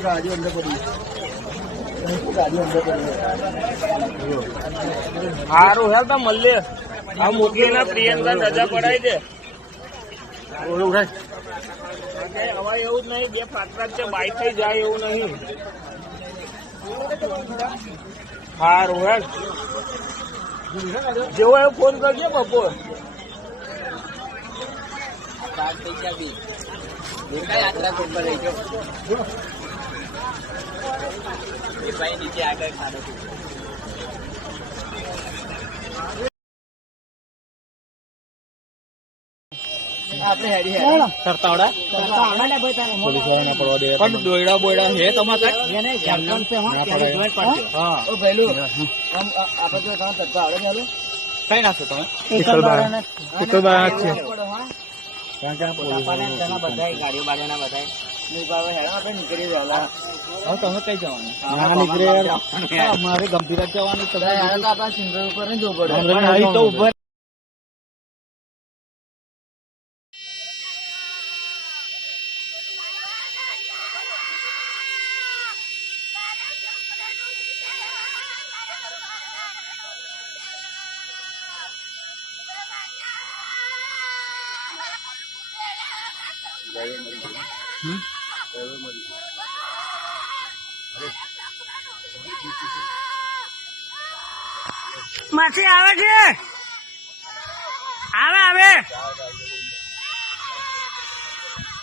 ગાડી અંદર પડી સારું હેલ તો મળીએ આ મોકલીને પ્રિયંકા રજા પડાવી દે હવે એવું જ નહીં બે પાત્રા છે બાઈક થઈ જાય એવું નહીં સારું હેલ જેવો એવું ફોન કરજો બપોર યાત્રા ખોટમાં રહી ગયો ભાઈ નીચે આગળ ખાધો આપણે હેડી સરતાવડા પણ દોયડા બોયડા હે તમારે કઈ નાખશો તમે ગાડીઓ બાડીઓ બધા નીકળી રહ્યા તમે કઈ જવાનું મારે ગંભીર જવાનું આપણા સિંગર ઉપર જવું પડે માછી આવે છે આવે આવે